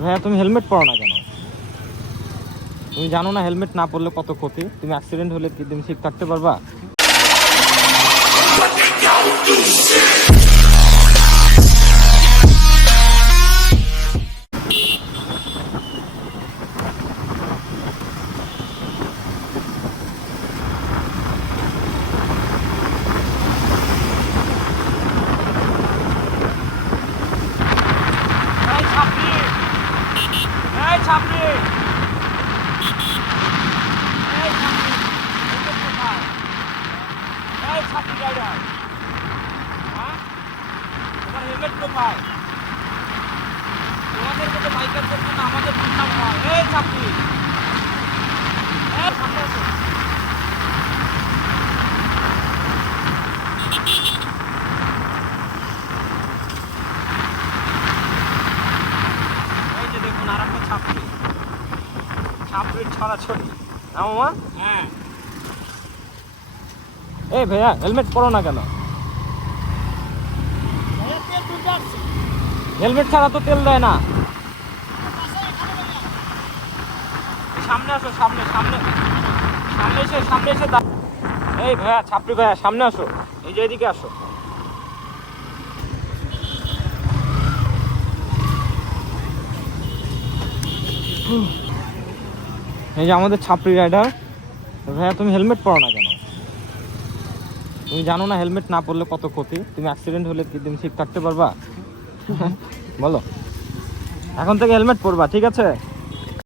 ভাইয়া তুমি হেলমেট পরো না কেন? তুমি জানো না হেলমেট না পরলে কত ক্ষতি? তুমি অ্যাক্সিডেন্ট হলে কি তুমি ঠিক থাকতে পারবা? তোমার হেলমেট কোথায়? তোমাদের মতো বাইকারদের জন্য আমাদের দুর্নাম হয়। এই ছাত্রী, সামনে আসো। এই যে দেখুন আর একটা ছাত্রী, ছাত্রীর ছড়াছড়ি। হ্যাঁ মামা? হ্যাঁ। এই ভাইয়া হেলমেট পরো না কেন? হেলমেট ছাড়া তো তেল দেয় না। সামনে আসো, সামনে সামনে সামনে এসে এই ভাইয়া, ছাত্রী ভাইয়া সামনে আসো, এই যে এদিকে আসো। এই যে আমাদের ছাত্রী রাইডার। ভাইয়া তুমি হেলমেট পরো না কেন? তুমি জানো না হেলমেট না পরলে কত ক্ষতি? তুমি অ্যাক্সিডেন্ট হলে কি তুমি ঠিক থাকতে পারবা? বলো, এখন থেকে হেলমেট পরবা, ঠিক আছে?